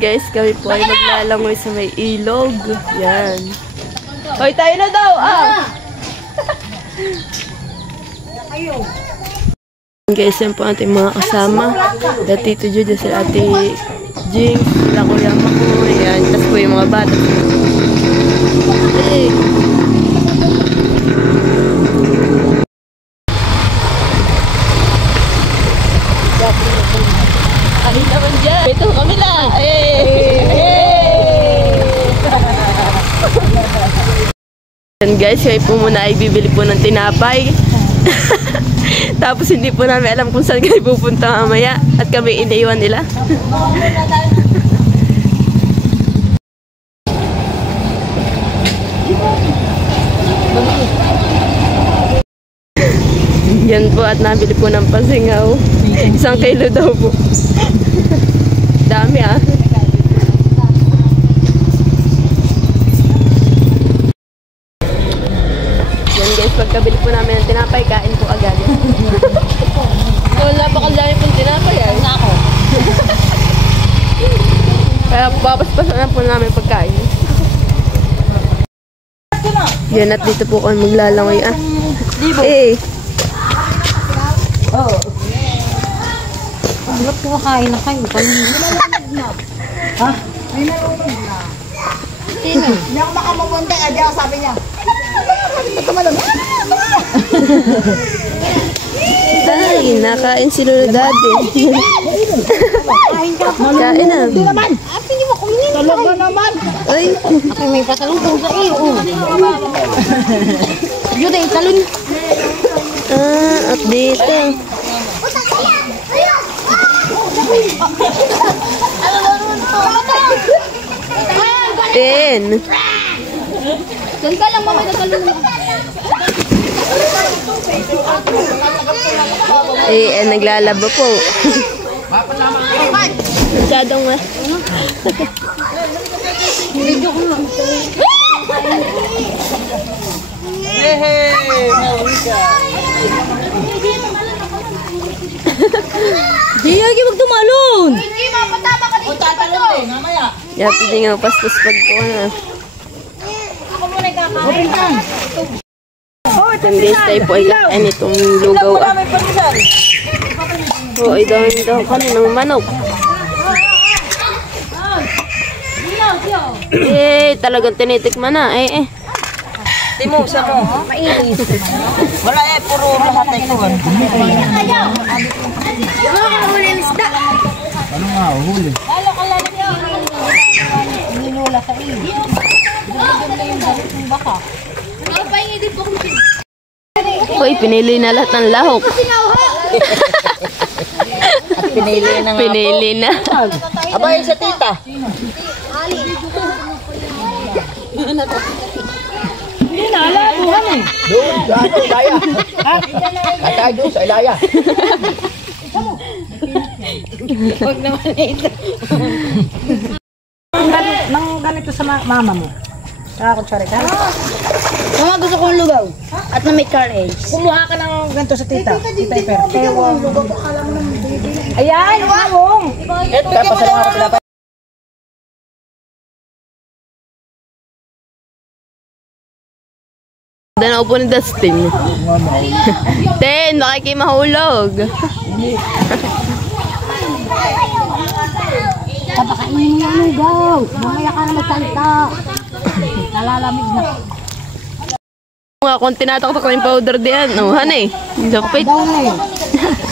guys, kami po ay maglalangoy sa may ilog. Yan. Hoy, tayo na daw! Guys, yan po ating mga kasama. Dati Tito Judy, sila Ate Jinx, sila Kuya Mako. Yan, tapos po yung mga bata. Hey! Kahit naman dyan. Ito kami lang. And guys, kayo po muna ay bibili po ng tinapay. Tapos hindi po namin alam kung saan kayo pupunta mamaya. At kami iniiwan nila. Yan po at nabili po ng pasingaw. 1 kilo daw po. Dami Yan guys, pagkabili po namin ng tinapay, kain po agad. Wala pa kaldami pong tinapay Nako. Kaya papaspasan na po namin pagkain. Yan at dito po kami maglalangoy Ba't kumakain na kayo? Ha? May nalulog na. Sino? Hindi ako makamumunta. Adi ako sabi niya. Ito malamig. Ay, nakain si Lolo Daddy. Kain ka pa. Kain na. Hindi naman. Hindi mo kumain. Talaga naman. Ay. Ako may pasalubong sa iyo. Yun ay talon. Update. Ten. Diyan ka lang, mamay na talon. Naglalaba po. Masyadong Video ko lang. Di lagi wag tumalon. Hindi mapatama ka dito. Tatalon eh, mamaya. Yan, hindi nga pastos pag po Ako muna kakain. Yan guys, tayo po ay kain itong lugaw. Ay daw kami ng manok. Talagang tinitikman na. Timusa mo. Mainis. Wala puro lahat ay kuwan. Huli lisda. Ano nga, huli? Lalo ka lang niya. Ninula sa iyo. Dito na yung dalit ng baka. Napahingi din po kung Uy, pinili na lahat ng lahok. Pinili na. Abay sa tita. Hindi na, alabuhan eh. Doon, sa Ilaya. At tayo doon sa Ilaya. Huwag naman ito. Nang ganito sa mama mo. Nakakutsari ka? Mama, gusto kong lugaw. At na may carriage. Kumuha ka ng ganito sa tita. Tita Iper. Ayan, lugaw. Ito, pasalamat ko sila. Danaw po ni Dustin. Ten, makikimahulog. Kapakain mo yung lugaw. Mamaya ka na magsalita. Nalalamig na. Nga, kung tinataktak ko yung powder diyan. Hanay. Lapit. Daw na yun.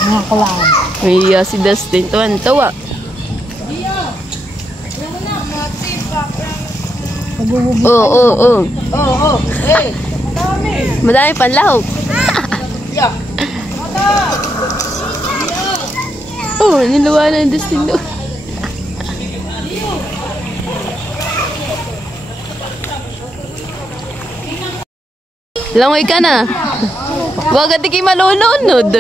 Mga kulang. May si Dustin. Tuwan-tawa. Oo. Madami panlahok. Niluwa na yung Dustin doon. Langoy ka na. Huwag ka di malulunod.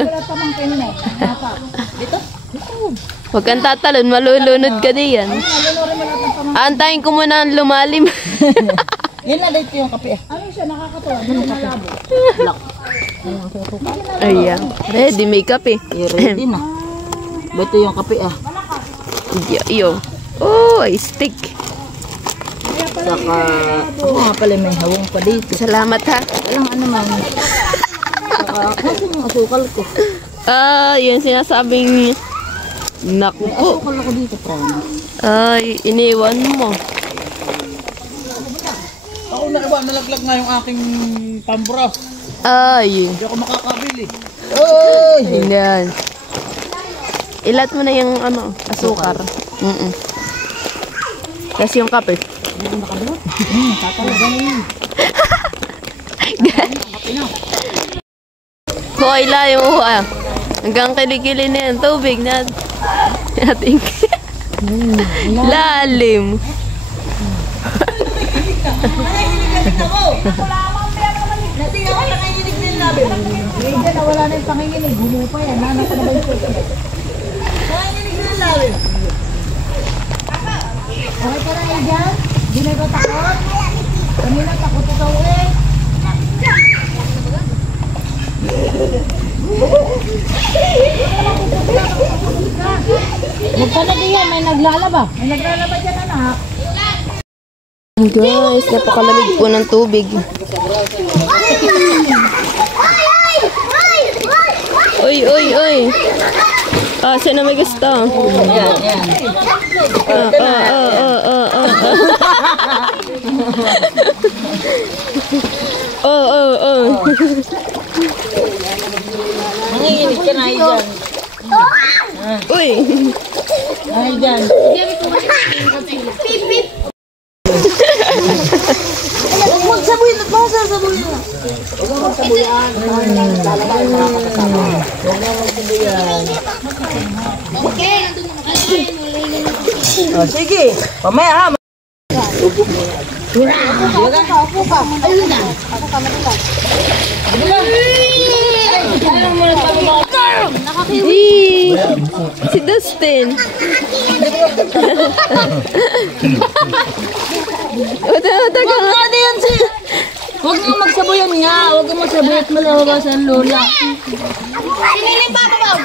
Huwag kang tatalon, malulunod ka diyan. Antayin ko muna ang lumalim. Yan na dito yung kape. Ano siya nakakatawa? Malabo. Ayan. Ready, may kape. Ready na. Ito yung kape Yo. Oh, ay stick. Saka, ako nga pala may hawang pa dito. Salamat ha. Walang ano man. Saka, ako yung asukal ko. Yan sinasabing naku po. Asukal ako dito, promise. Ay, iniwan mo. Ako na iba, nalaglag nga yung aking pambra. Ay, Hindi ako makakabili. Oy! yan. Ilat mo na yung ano, asukar. Tapos yung kape. Hoy, layo mo ah. Hanggang kilikili na yan. Tubig na. Ating lalim. Medyo nawala na yung panginginig. Gumupa yan. Nanak na ba yung puto? Okay ka na yun dyan? Di na ito takot? Kanina takot ikaw eh. Magkano din yan? May naglalaba. May naglalaba dyan anak. Guys, napakalamig po ng tubig. Uy, uy, uy. Sino may gusto? Yan. Nanginginig ka na dyan. Uy. Ay dyan. Huwag magsabuhin at mga sasabuhin na. Huwag mo magsabuyan. Lalabay, makakasama. Huwag mo magsabuyan. Sige, pamaya ha. Upo ka. Ayun na. Ako ka, matuka. Si Dustin. Huwag mo magsabuyan nga. Huwag mo magsabuyan at malawasan lola. Sinilip pa ba?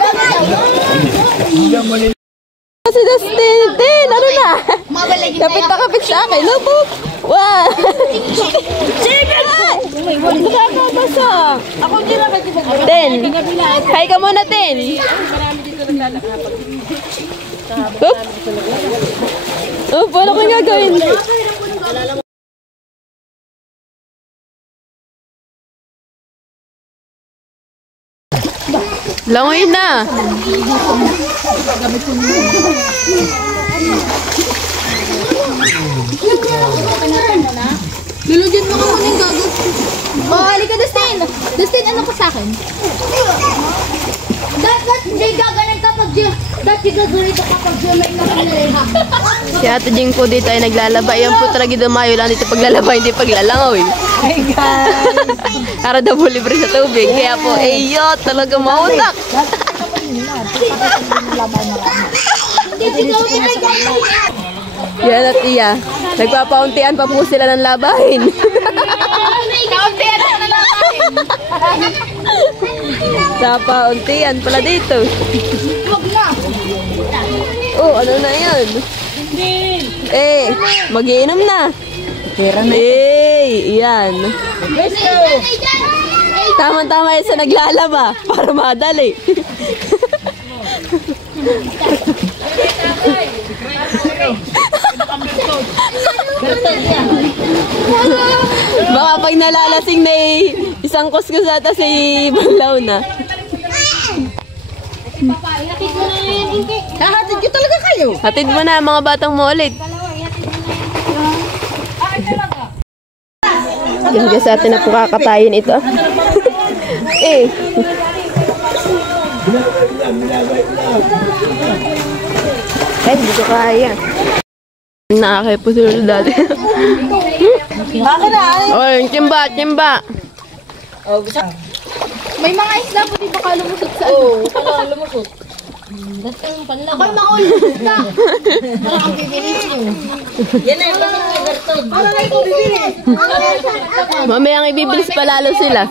Si Dustin. Tin, ano na? Kapit na kapit sa akin. Lobo. Wow. Basa. Ako din na kasi Tin. Hi ka muna, Tin. Oop. Oh, paano ko gagawin? Langoy na. Lulugyan mo ka muna yung gagot. Oh, halika Dustin. Dustin, ano ka sa akin? Jay, gaganan kapag dati gaganan ka kapag may nakanaliha. Si Ate Jing po dito ay naglalaba. Yan po talaga dumayo lang dito paglalaba, hindi paglalangaw. Hey guys. Para daw po libre sa tubig. Kaya po, eyo, talaga mautak. Yan at iya. Nagpapauntian pa po sila ng labahin. Kauntian na labahin. Napauntian pala dito. Huwag na. Oh, ano na yan? Mag-iinom na. Iyan. Let's go. Tama-tama yan sa naglalaba para madali. Baka pag nalalasing na isang kuskus ata si Balaw na. Hahatid ko talaga kayo. Hatid mo na mga batang mo ulit. Yan guys, atin na po kakatayin ito. Hindi ko kaya. Nakakaya po sila dati. Baka na. Oh, yung timba. May mga isla po di baka lumusot sa ano. Oo, lumusot. Ako'y makulusot ka. Para kang bibilis nyo. Yan na yung pag-ibertod. Para na ito bibilis. Mamaya ang ibibilis palalo sila.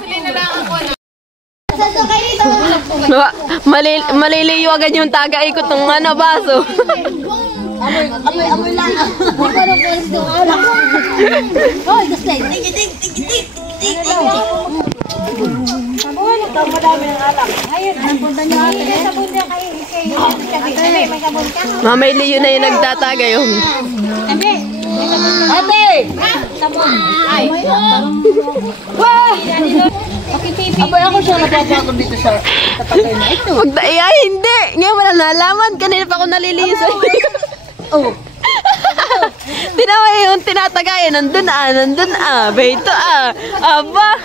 Maliliwagan yung taga-ikot ng baso. Amoy lang. Hindi ko nung pulis doon alak. Hoy, gusto yun. Tig. Sabon, ito madami ng alak. Ayun, napunta niyo ate. Sabon niya kay may sabon ka. Mamay Leo na yung nagtataga yung. Ate! Ate! Sabon. Ay. Wah! Okay, pipi. Abay ako siya napapakot dito sa kapatay na ito. Ay, hindi. Ngayon wala nalaman. Kanina pa ako naliliyo sa Oh. Tinawa yung tinatagayan. Nandun Beto Aba.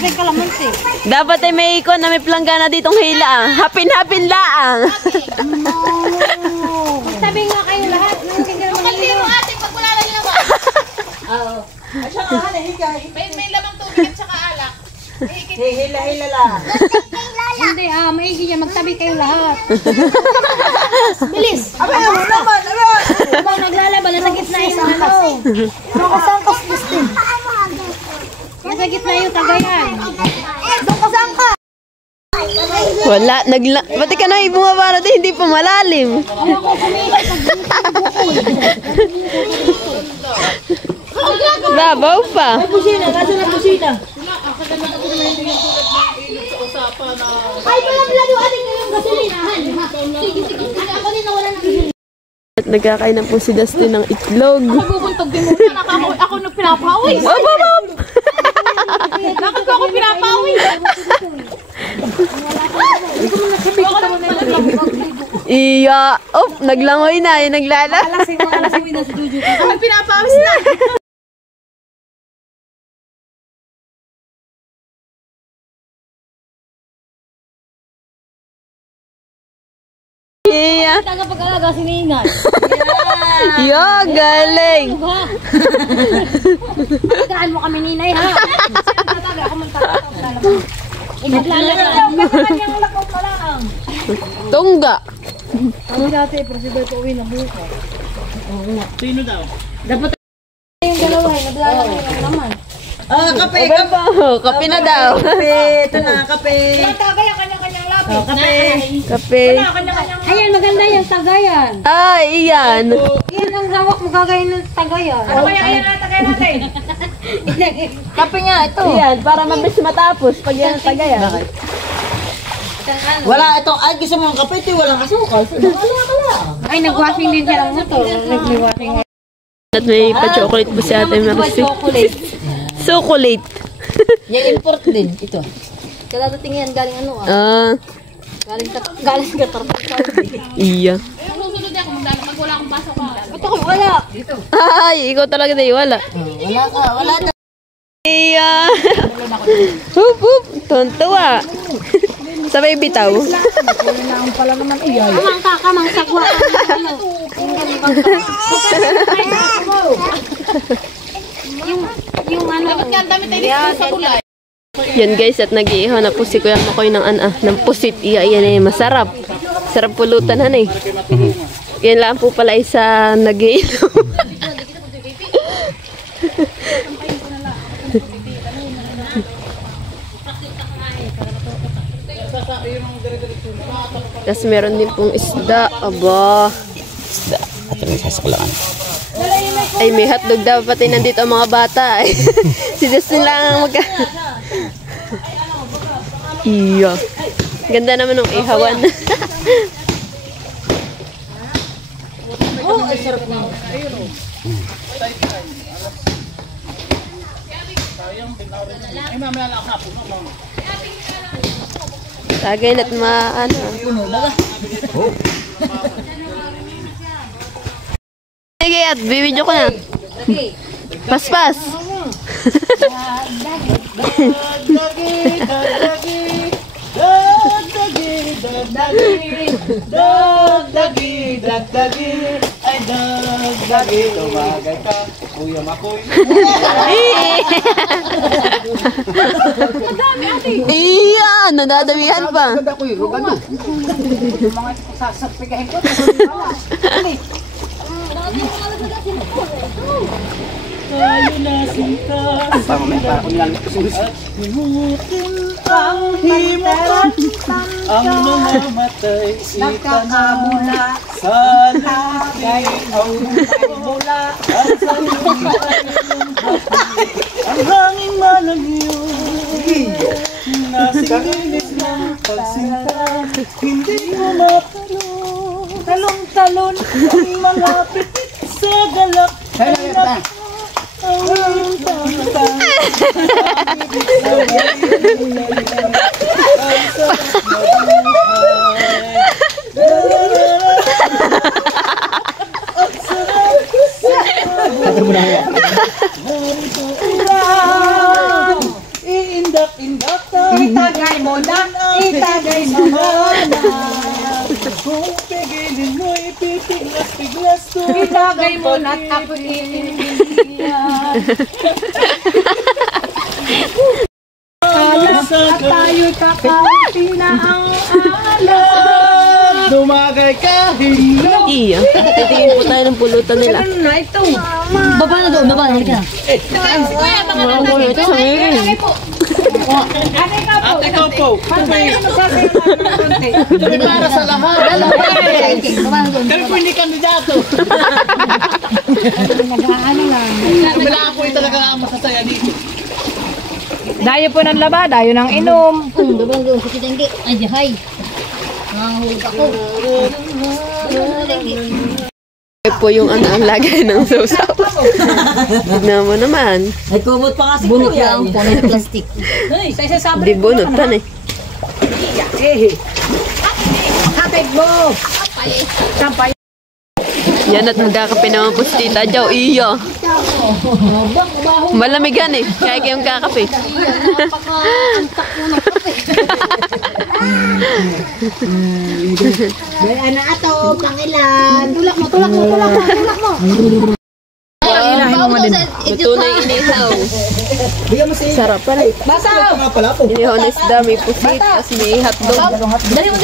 May kalamansi. Dapat ay may ikon na may planggana ditong hila. Hapin-hapin laang. Sabi nga kayo lahat. Kasi mo ate, pag wala lang yung laman. Oo. Ay siya nga na higay. May lamang tubig at saka alak. Hila lang. Hindi, maigi niya. Magtabi kayo lahat. Bilis! Abay ano naman. Habang naglalaban, nasa gitna yung ano. Nakasangkas gusto. Nasa gitna yung tagayan. Doon kasangka! Wala. Pati ka na bumaba natin. Hindi pa malalim. Babaw pa. Busina, nasa na busina. Ay, walang laluanin ko yung gasolinahan. Sige. Ako din nawala ng gasolina. At nagkakain na po si Dustin ng itlog. Bubuntog din muna. Ako nang pinapawis. Bakit ko ako pinapawis? Iya. Naglangoy na. Yung naglala. Ako pinapawis na. Iya. Tagapag-alaga si Ninay. Yo, galing. Tagaan mo kami, Ninay, ha? Ako magtatawag. Naglalagay. Kanyang lakaw pa lang. Tungga. Ano dati, presidente ko uwi ng buko. Sino daw? Dapat yung dalawa, naglalagay ng laman. Kape. Kape na daw. Kape. Ito na, kape. Tagay ang kanyang-kanyang labi. Kape. Kape. Ayan, maganda yung tagayan. Ay, iyan. Iyan ang hawak mo gagayin ng tagayan. Ano kaya yan ang tagayan natin? Kape nga, ito. Iyan, para mabilis matapos pag yan ang tagayan. Bakit? Wala itong, ay gusto mo ng kape, ito walang asukal. Wala. Ay, nag-washing din siya ng motor. Nag-washing. At may pa-chocolate po si Ate Marcy. Chocolate. Chocolate. Yung import din, ito. Kaladating yan, galing ano Galing Qatar. Iya. Susunod ako, pag wala akong pasok ka. Ito ko, wala. Dito. Ay, ikaw talaga na wala. Wala na. Iya. Hup, hup. Tontuwa. Sabay bitaw. Kamang sagwa. Yung ano. Dapat nga damit tayo sa kulay. Yan guys, at nag-iihaw na po si Kuya Makoy ng pusit. Iya, yan eh, masarap. Sarap pulutan han eh. Yan lang po pala isa nag-iihaw. Tapos meron din pong isda. Aba. Isda. At may sasakulaan. Ay, may hotdog daw. Pati nandito ang mga bata. Si Dustin lang ang magka... Iya. Ganda naman ng ihawan. Oh, ay sarap na. Tagay na't ano. Sige, at bibidyo ko na. Paspas. Dagdagi, tumagay ka, Kuya Makoy. Iya, nadadamihan pa. Ganda ko yung ano. Mga sasapigahin ko. tayo nasinta sa at limutin ang himutan ang mga matay itanamula sa lagay ang mula at sa lumbay ang hanging malagyo nasilinis ng pagsinta hindi mo matalon talong-talon ang mga pitik sa galak ang tang-tang iindak-indak itagay mo na itagay mo na kung pigilin mo ipipiglas-piglas to Itagay mo na't ako iindihan. Alas at tayo'y kakaunti na ang alam. dumagay ka hilong Iya. Titingin po tayo ng pulutan nila. Ano na ito? Baba na doon, baba na. Halika na. Kuya, baka Mga kuya, ito sa ngayon. Ate ka po. ate ko po Pantay na magsasayo ng konti. kami para sa lahat Baba na doon. kami po hindi kandidato Nag-aano lang. wala po yung talaga ang masasaya dito Dayo po ng laba, dayo ng inom. Baba na doon. Sa kitengge. Ay, jahay. Nangahulog ako. Ito po yung ang lagay ng sausaw. Tignan mo naman. Ay, kumot pa kasi bunot lang. Punong plastic. Di bunutan eh. Hatid mo. Sampay. Yan at magkakape naman po si Tita Jo. Iyo. Malamigan eh. Kaya kayong kakape. May ana ato, pangilan. Tulak mo. Ito na yung inihaw. Bigyan mo siya. Sarap pala. Nga pala po. Inihaw na isda, may pusit, tapos may hotdog.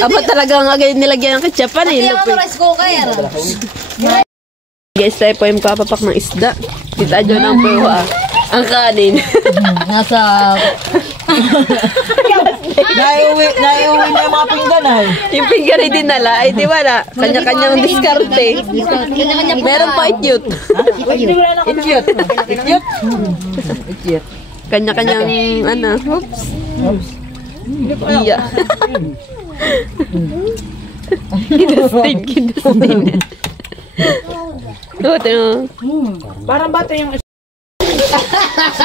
Aba talaga nga nilagyan ng ketchupan eh. Lupit. rice cooker. Guys, tayo po yung kapapak ng isda. Tita Jo ng buha. Ang kanin. Nasa... Naiuwi na yung mga pinggan ay. Yung pinggan ay dinala, ay di wala. Kanya-kanyang diskarte. Meron pa ityut. Ikyot. Kanya-kanyang, ano, oops. Iya. Kidastin. Ito. Parang bata yung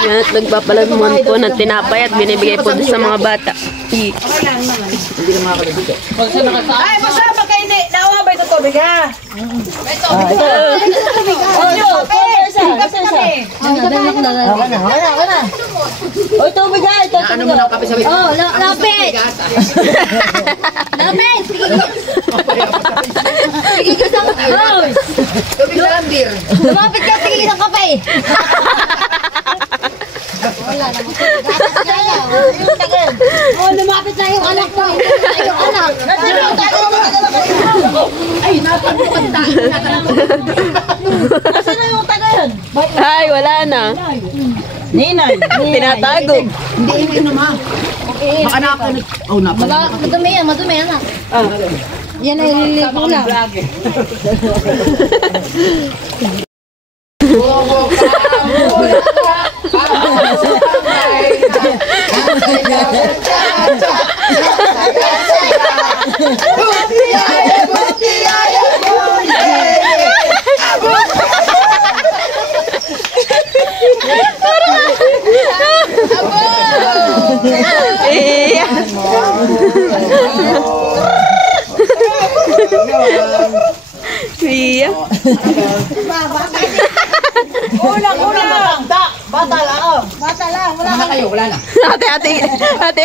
Yan at nagpapalamuan po ng tinapay at binibigay po sa mga bata. Ay, masama kayo hindi. Nawa ba ito tubig ha? Ito. Wala na. Oy, tubig ha. Ito, tubig ha. Oh, lapit. Lapit. Sige isang tubig na lang beer. Lumapit ka, sige isang kape. Wala naman. Oh, lumapit na yung anak mo. Yung anak. Ay, napagpagta. Nasaan na yung taga yan? Ay, wala na. Ninay. Tinatago. Hindi ino naman. Baka napunod. Oh, napunod. Madumi yan, anak. Yan ay liligo lang. Iya. Iya. Ulang. Bata lang. Wala na kayo, wala na. Ate.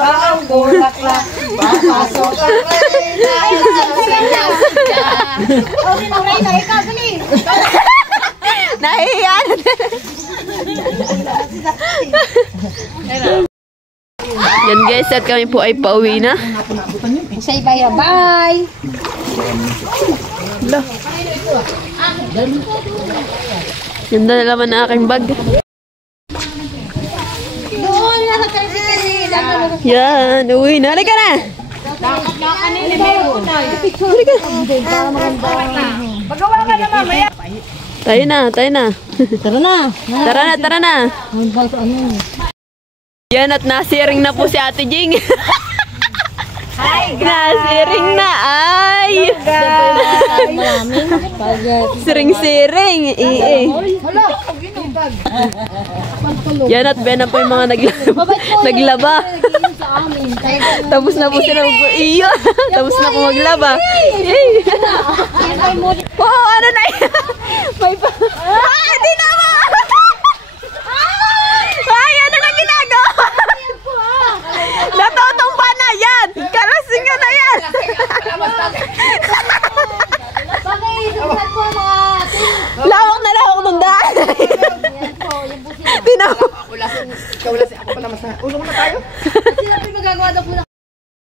Ang bulaklak. Papasok ang reyna. Oh, sinong reyna? Ikaw, sali. Nahiya. Yan guys, at kami po ay pauwi na. Say bye. Hala. Ganda na naman ang aking bag. Doon, nasa tricycle. Yan, uwi na. Halika na! Magawa ka na mamaya. Tayo na, tayo na. Tara na. Tara na, tara na. Yan at nasiring na po si Ate Jing. Nasiring na, ay! Siring-siring. Yan at Ben na po yung mga naglaba. Tapos na po sila iyo. Tapos na po maglaba. Oo, ano na yan? May pa... Ay, di na mo! Ay, ano na ginagawa? Natutumpa na yan! Kalasing ka na yan! Lawak na lawak ng daan! Tinawa!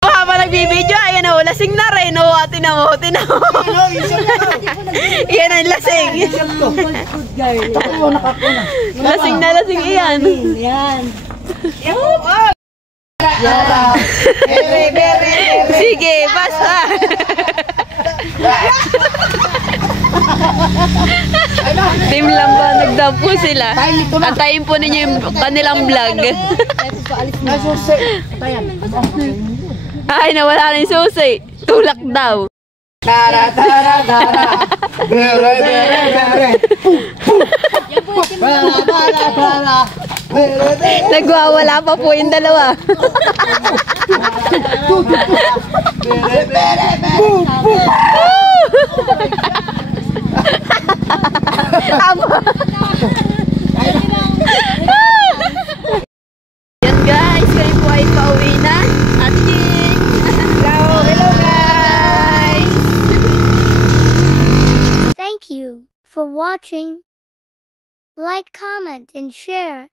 Habang nagbibideo, ayan o, lasing na rin o, tinawa. Iyan ang lasing. Lasing na lasing iyan. Sige, basta. Team Lamba, nagdampo sila. Antayin po ninyo yung kanilang vlog. Ay, nawala na yung susi. Tulak daw. Tara, tara, tara. Bere, bere, bere. Tara, tara, tara. Nagwawala pa po yung dalawa. Bere, bere, bere. Yan guys, kayo po ay pauwi na. At hello guys. Thank you for watching. Like, comment, and share.